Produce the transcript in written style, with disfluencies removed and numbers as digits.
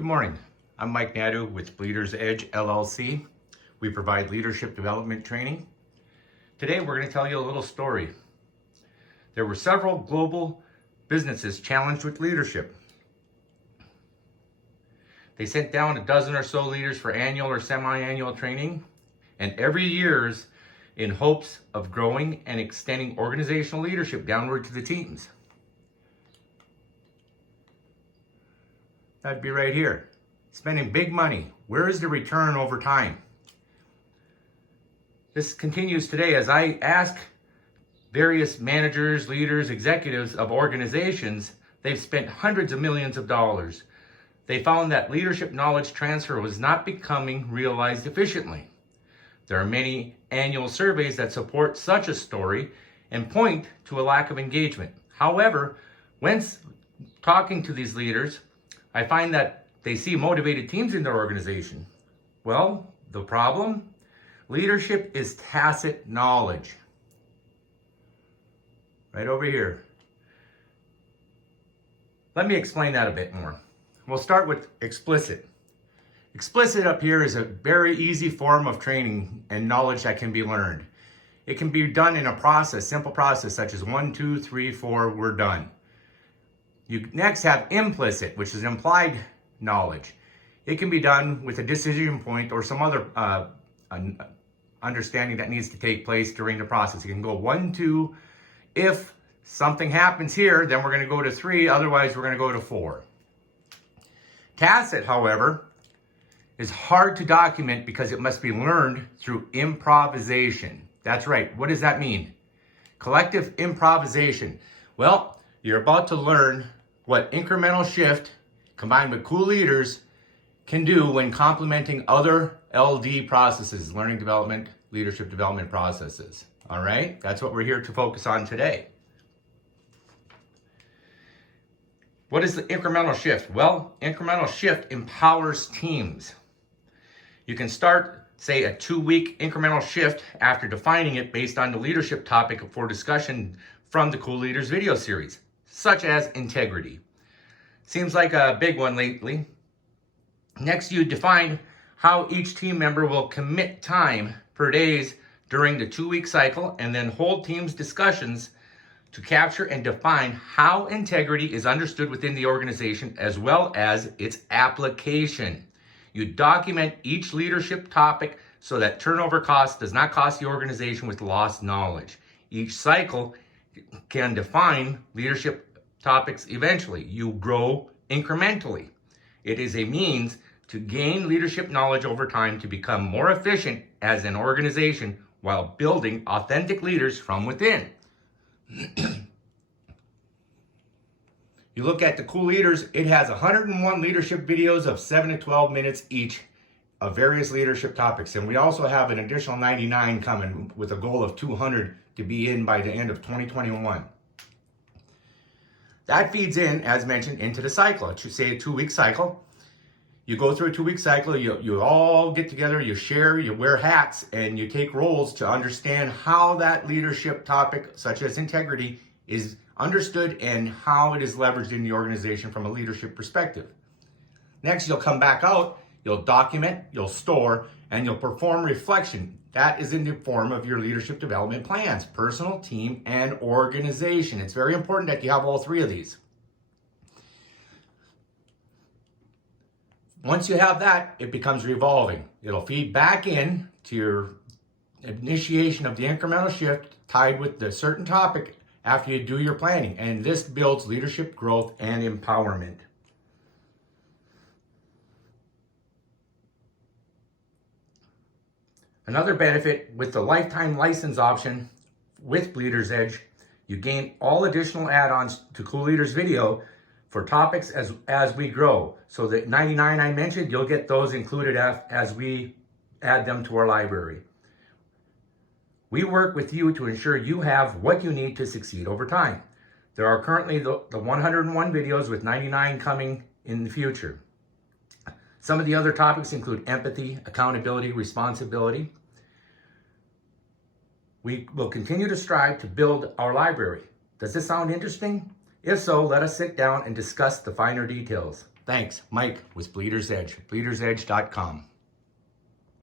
Good morning. I'm Mike Nadu with Leaders Edge LLC. We provide leadership development training. Today we're going to tell you a little story. There were several global businesses challenged with leadership. They sent down a dozen or so leaders for annual or semi-annual training, and every year's in hopes of growing and extending organizational leadership downward to the teams. That'd be right here. Spending big money. Where is the return over time? This continues today as I ask various managers, leaders, executives of organizations. They've spent hundreds of millions of dollars. They found that leadership knowledge transfer was not becoming realized efficiently. There are many annual surveys that support such a story and point to a lack of engagement. However, when talking to these leaders, I find that they see motivated teams in their organization. Well, the problem? Leadership is tacit knowledge. Right over here. Let me explain that a bit more. We'll start with explicit. Explicit up here is a very easy form of training and knowledge that can be learned. It can be done in a process, simple process, such as 1, 2, 3, 4, we're done. You next have implicit, which is implied knowledge. It can be done with a decision point or some other understanding that needs to take place during the process. You can go 1, 2. If something happens here, then we're going to go to 3. Otherwise, we're going to go to 4. Tacit, however, is hard to document because it must be learned through improvisation. That's right. What does that mean? Collective improvisation. Well, you're about to learn what incremental shift combined with cool leaders can do when complementing other LD processes, learning development, leadership development processes. All right? That's what we're here to focus on today. What is the incremental shift? Well, incremental shift empowers teams. You can start, say, a 2-week incremental shift after defining it based on the leadership topic for discussion from the Cool Leaders video series, such as integrity. Seems like a big one lately. Next, you define how each team member will commit time per days during the 2-week cycle and then hold teams discussions to capture and define how integrity is understood within the organization as well as its application. You document each leadership topic so that turnover cost does not cost the organization with lost knowledge. Each cycle can define leadership topics eventually. You grow incrementally. It is a means to gain leadership knowledge over time to become more efficient as an organization while building authentic leaders from within. You look at the Cool Leaders, it has 101 leadership videos of 7 to 12 minutes each of various leadership topics. And we also have an additional 99 coming with a goal of 200 to be in by the end of 2021. That feeds in, as mentioned, into the cycle. It should say a 2-week cycle. You go through a 2-week cycle, you all get together, you share, you wear hats, and you take roles to understand how that leadership topic, such as integrity, is understood and how it is leveraged in the organization from a leadership perspective. Next, you'll come back out, you'll document, you'll store, and you'll perform reflection. That is in the form of your leadership development plans, personal, team, and organization. It's very important that you have all 3 of these. Once you have that, it becomes revolving. It'll feed back in to your initiation of the incremental shift tied with the certain topic after you do your planning. And this builds leadership growth and empowerment. Another benefit with the lifetime license option with Leaders Edge, you gain all additional add-ons to Cool Leaders video for topics as we grow. So the 99 I mentioned, you'll get those included as we add them to our library. We work with you to ensure you have what you need to succeed over time. There are currently the 101 videos with 99 coming in the future. Some of the other topics include empathy, accountability, responsibility. We will continue to strive to build our library. Does this sound interesting? If so, let us sit down and discuss the finer details. Thanks. Mike with Bleeder's Edge, bleedersedge.com.